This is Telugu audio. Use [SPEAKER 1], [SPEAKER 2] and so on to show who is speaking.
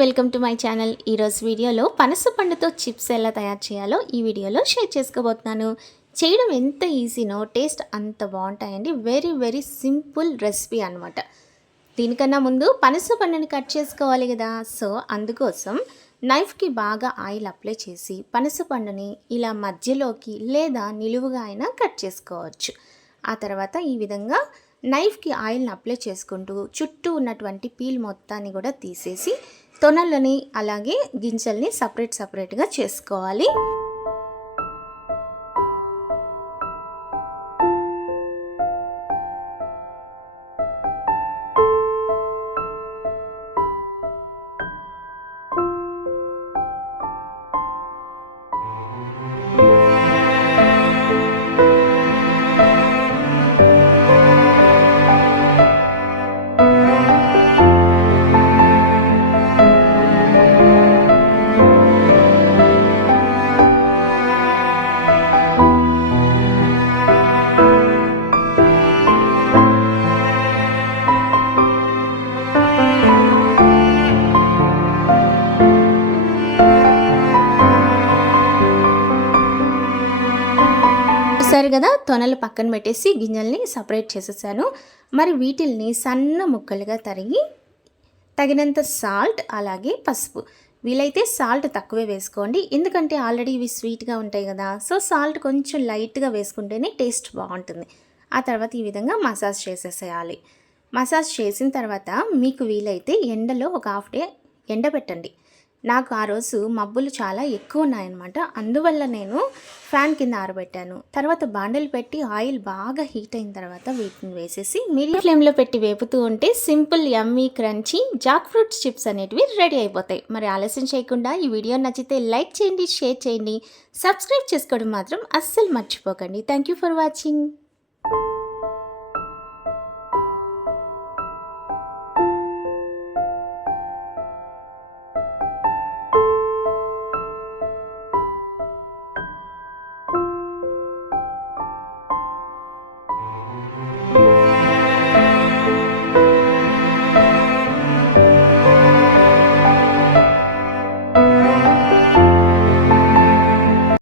[SPEAKER 1] వెల్కమ్ టు మై ఛానల్ ఈరోజు వీడియోలో పనస పండుతో చిప్స్ ఎలా తయారు చేయాలో ఈ వీడియోలో షేర్ చేసుకోబోతున్నాను చేయడం ఎంత ఈజీనో టేస్ట్ అంత బాగుంటాయండి వెరీ వెరీ సింపుల్ రెసిపీ అనమాట దీనికన్నా ముందు పనస పండుని కట్ చేసుకోవాలి కదా సో అందుకోసం నైఫ్కి బాగా ఆయిల్ అప్లై చేసి పనస పండుని ఇలా మధ్యలోకి లేదా నిలువుగా అయినా కట్ చేసుకోవచ్చు ఆ తర్వాత ఈ విధంగా నైఫ్కి ఆయిల్ని అప్లై చేసుకుంటూ చుట్టూ ఉన్నటువంటి పీల్ మొత్తాన్ని కూడా తీసేసి తొనలని అలాగే గింజల్ని సపరేట్ సపరేట్గా చేసుకోవాలి చూసారు కదా తొనలు పక్కన పెట్టేసి గింజల్ని సపరేట్ చేసేసాను మరి వీటిల్ని సన్న ముక్కలుగా తరిగి తగినంత సాల్ట్ అలాగే పసుపు వీలైతే సాల్ట్ తక్కువే వేసుకోండి ఎందుకంటే ఆల్రెడీ ఇవి స్వీట్గా ఉంటాయి కదా సో సాల్ట్ కొంచెం లైట్గా వేసుకుంటేనే టేస్ట్ బాగుంటుంది ఆ తర్వాత ఈ విధంగా మసాజ్ చేసేసేయాలి మసాజ్ చేసిన తర్వాత మీకు వీలైతే ఎండలో ఒక హాఫ్ డే ఎండబెట్టండి నాకు ఆ రోజు మబ్బులు చాలా ఎక్కువ ఉన్నాయన్నమాట అందువల్ల నేను ఫ్యాన్ కింద ఆరబెట్టాను తర్వాత బాండలు పెట్టి ఆయిల్ బాగా హీట్ అయిన తర్వాత వీటిని వేసేసి మీడియం ఫ్లేమ్లో పెట్టి వేపుతూ ఉంటే simple yummy crunchy jackfruit chips అనేటివి రెడీ అయిపోతాయి మరి ఆలస్యం చేయకుండా ఈ వీడియో నచ్చితే లైక్ చేయండి షేర్ చేయండి సబ్స్క్రైబ్ చేసుకోవడం మాత్రం అస్సలు మర్చిపోకండి థ్యాంక్ యూ ఫర్ వాచింగ్